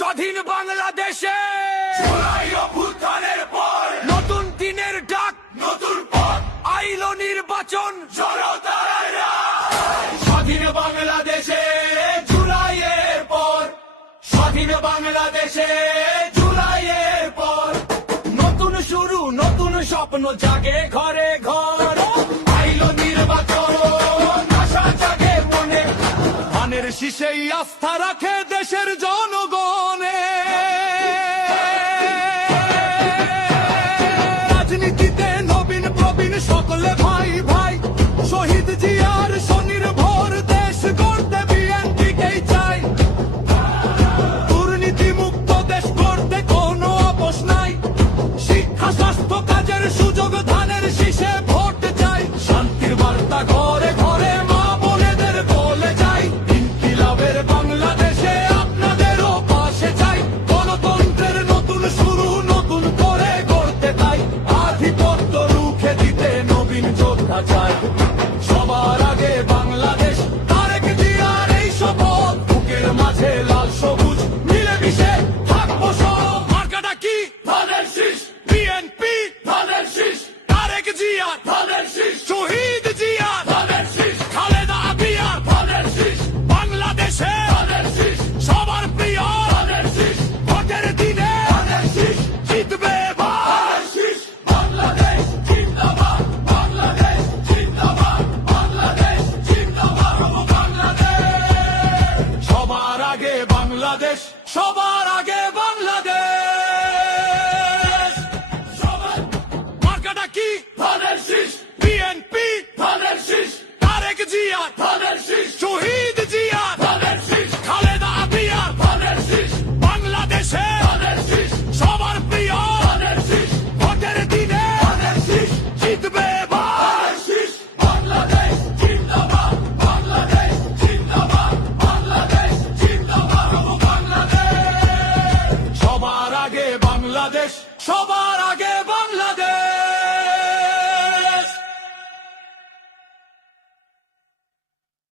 স্বাধীন বাংলাদেশে জুলাই অভ্যুত্থানের পর নতুন দিনের ডাক, নতুন পথ আইলো নির্বাচন, জনতার রায়। স্বাধীন বাংলাদেশে জুলাইয়ের পর, স্বাধীন বাংলাদেশে জুলাইয়ের পর নতুন শুরু, নতুন স্বপ্ন জাগে ঘরে ঘর। আইলো নির্বাচন, আশা জাগে মনে, ধানের শীষেই আস্থা রাখে দেশের জনগণে। রাজনীতিতে নবীন প্রবীণ সকলে ভাই ভাই, শহীদ জিয়ার স্বনির্ভর দেশ গড়তে বিএনপিকেই চাই। দুর্নীতি মুক্ত দেশ গড়তে কোনো আপোষ নাই, শিক্ষা স্বাস্থ্য কাজের সুযোগ ধানের শীষে ভোট চাই। শান্তির বার্তা ঘরে ঘরে মা বোনেদের বলে যাই, ইনকিলাবের বাংলাদেশে আপনাদেরও পাশে চাই। গণতন্ত্রের নতুন শুরু নতুন করে গড়তে তাই, আধিপত্য রুখে দিতে নবীন যোদ্ধা চাই। সবার আগে বাংলাদেশ, তারেক জিয়ার এই শপথ, বুকের মাঝে লাল সবুজ মিলে মিশে থাকবো সব। মার্কাটা কি? ধানের শীষ, বিএনপি, ধানের শীষ, তারেক জিয়া, ধানের শীষ, শহীদ জিয়া, ধানের শীষ, খালেদা জিয়া, ধানের শীষ, বাংলাদেশে ধানের শীষ, সবার প্রিয় ধানের শীষ, ভোটের দিনে ধানের শীষ, জিতবে এবার। ধানের শীষ। বাংলাদেশ জিন্দাবাদ, বাংলাদেশ জিন্দাবাদ, বাংলাদেশ জিন্দাবাদ, বাংলাদেশ। সবার আগে বাংলাদেশ, সবার আগে